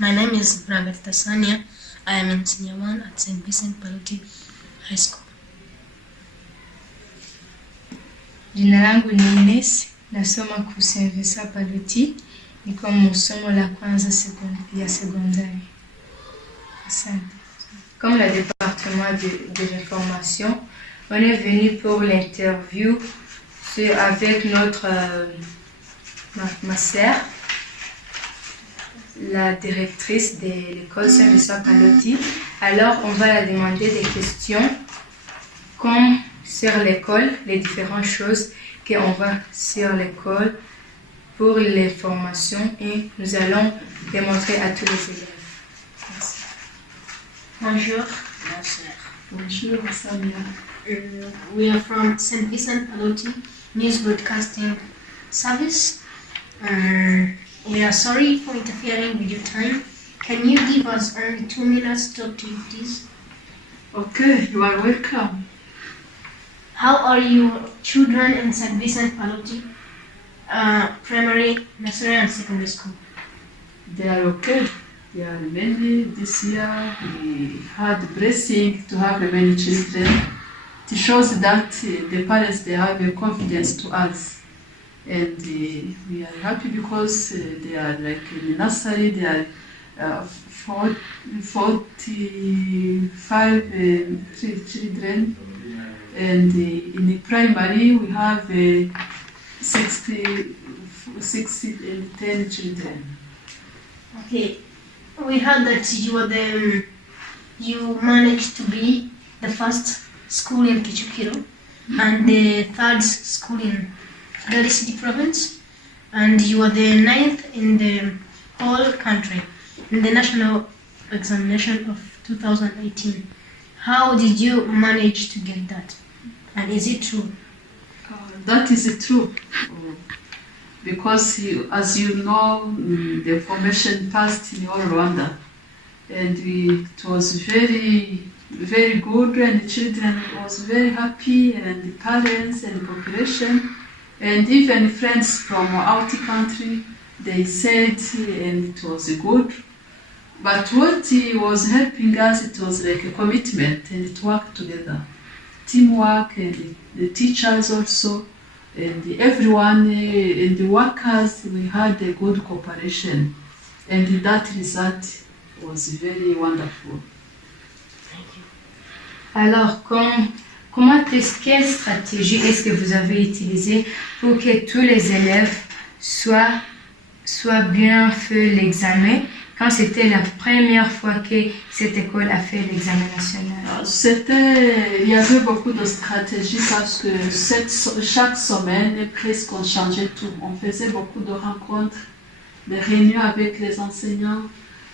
My name is Pragatha Sanya. I am in Senior 1 at St. Vincent Pallotti High School. Jina langu ni Ines, nasoma ku St. Vincent Pallotti, niko somo la kwanza ya secondaire. Asante. Comme le département de l'information, on est venu pour l'interview avec notre ma sœur, la directrice de l'école St. Vincent Pallotti. Alors, on va la demander des questions comme sur l'école, les différentes choses qu'on voit sur l'école pour les formations, et nous allons démontrer à tous les élèves. Merci. Bonjour. Bonjour, Samia. We are from St. Vincent Pallotti News Broadcasting Service. We are sorry for interfering with your time. Can you give us only 2 minutes to talk to you, please? Okay, you are welcome. How are your children in St. Vincent Pallotti primary, nursery and secondary school? They are okay. They are many. This year we had blessing to have many children. It shows that the parents, they have a confidence to us. And we are happy because they are like in the nursery, they are 45 children. And in the primary, we have 60 and 10 children. Okay, we heard that you managed to be the first school in Kichukiro and the third school in Kigali City Province, and you are the 9th in the whole country in the national examination of 2018. How did you manage to get that? And is it true? That is true. Because as you know, the information passed in all Rwanda, and it was very, very good, and the children was very happy, and the parents and the population, and even friends from out the country, they said, and it was good. But what was helping us, it was like a commitment, and it worked together. Teamwork, and the teachers also, and everyone, and the workers, we had a good cooperation, and that result was very wonderful. Thank you. Alors, quelle stratégie est-ce que vous avez utilisée pour que tous les élèves soient bien fait l'examen quand c'était la première fois que cette école a fait l'examen national? Il y avait beaucoup de stratégies parce que chaque semaine, presque on changeait tout. On faisait beaucoup de rencontres, des réunions avec les enseignants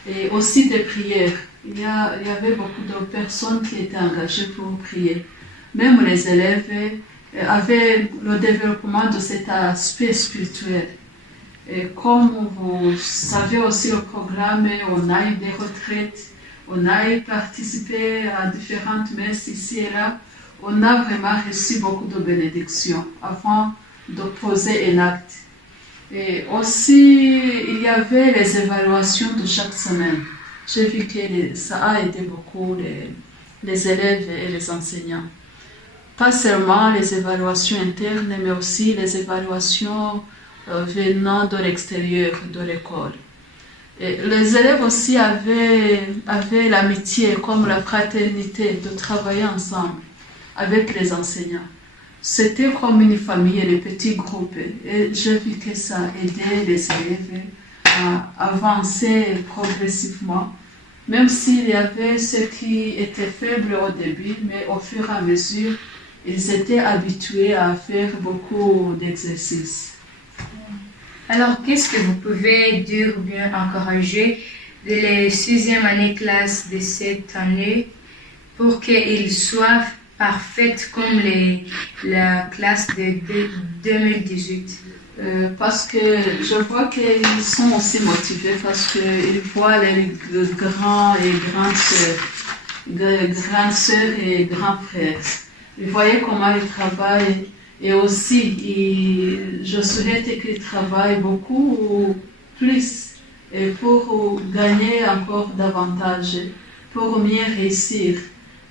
et aussi des prières. Il y avait beaucoup de personnes qui étaient engagées pour prier. Même les élèves avaient le développement de cet aspect spirituel. Et comme vous savez aussi le programme, on a eu des retraites, on a participé à différentes messes ici et là. On a vraiment reçu beaucoup de bénédictions avant de poser un acte. Et aussi, il y avait les évaluations de chaque semaine. J'ai vu que ça a aidé beaucoup les élèves et les enseignants. Pas seulement les évaluations internes, mais aussi les évaluations venant de l'extérieur de l'école. Et les élèves aussi avaient l'amitié, comme la fraternité, de travailler ensemble avec les enseignants. C'était comme une famille, les petits groupes. Et j'ai vu que ça aidait les élèves à avancer progressivement, même s'il y avait ceux qui étaient faibles au début, mais au fur et à mesure, ils étaient habitués à faire beaucoup d'exercices. Alors, qu'est-ce que vous pouvez dire ou bien encourager les 6e année classe de cette année pour qu'ils soient parfaites comme la classe de 2018? Parce que je vois qu'ils sont aussi motivés parce qu'ils voient les grands et grandes sœurs et grands frères. Ils voyaient comment ils travaillent. Et aussi, je souhaite qu'ils travaillent beaucoup plus et pour gagner encore davantage, pour mieux réussir.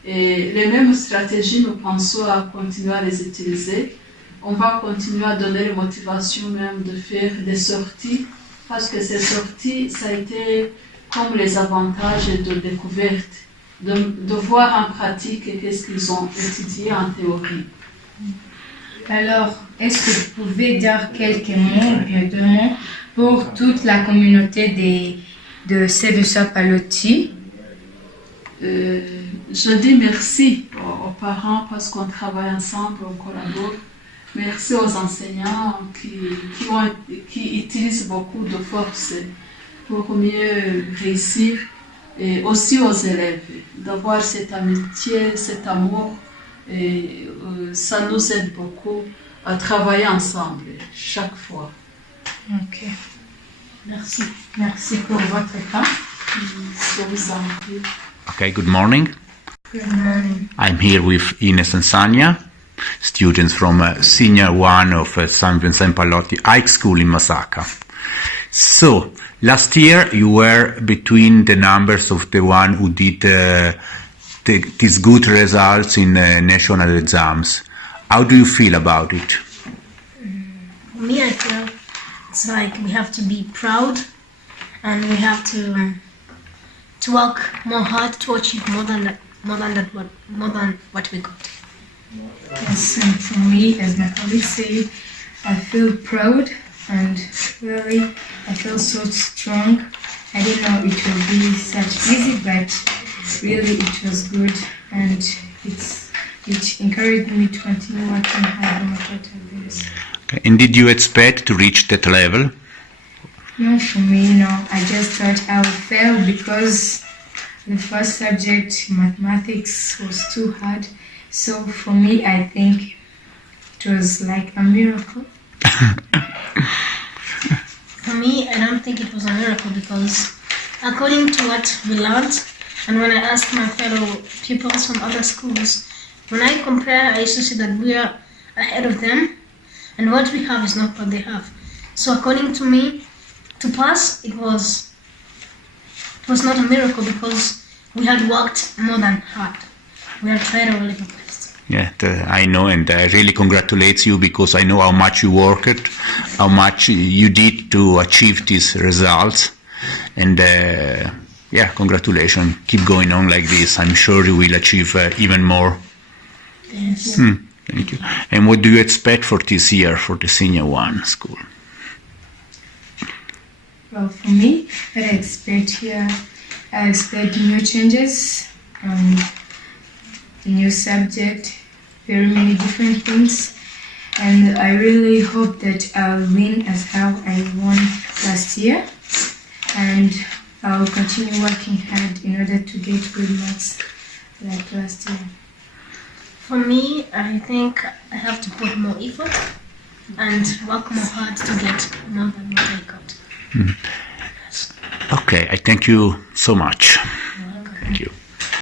Et les mêmes stratégies, nous pensons à continuer à les utiliser. On va continuer à donner les motivations même de faire des sorties, parce que ces sorties, ça a été comme les avantages de découverte, de voir en pratique qu'est-ce qu'ils ont étudié en théorie. Alors, est-ce que vous pouvez dire quelques mots, ou bien 2 mots, pour toute la communauté de CVSA Pallotti? Je dis merci aux parents parce qu'on travaille ensemble, on collabore. Merci aux enseignants qui utilisent beaucoup de force pour mieux réussir, et aussi aux élèves d'avoir cette amitié, cet amour, et ça nous aide beaucoup à travailler ensemble chaque fois. Ok. Merci. Merci pour votre temps. Je vous en prie. Okay, good morning. Good morning. I'm here with Ines and Sanya, students from Senior 1 of San Vincent Pallotti High School in Masaka. So, last year you were between the numbers of the one who did these good results in national exams. How do you feel about it? For me, I feel it's like we have to be proud, and we have to work more hard to achieve more than what we got. Yes, and for me, as my colleague said, I feel proud and really I feel so strong. I didn't know it would be such easy, but really it was good, and it encouraged me to continue working hard no matter what this. Okay. And did you expect to reach that level? No, for me, no. I just thought I would fail because the first subject, mathematics, was too hard. So for me, I think it was like a miracle. For me, I don't think it was a miracle because according to what we learned, and when I asked my fellow pupils from other schools, when I compare, I used to see that we are ahead of them, and what we have is not what they have. So according to me, to pass, it was not a miracle because we had worked more than hard. We had tried our level best. Yeah, I know, and I really congratulate you because I know how much you worked, how much you did to achieve these results, and yeah, congratulations. Keep going on like this. I'm sure you will achieve even more. Yes. Thank you. And what do you expect for this year for the Senior 1 school? Well, for me, what I expect here, I expect new changes, a new subject, very many different things, and I really hope that I'll win as how I won last year, and I'll continue working hard in order to get good marks like last year. For me, I think I have to put more effort and work more hard to get more than what I got. Okay, I thank you so much. You're welcome. Thank you.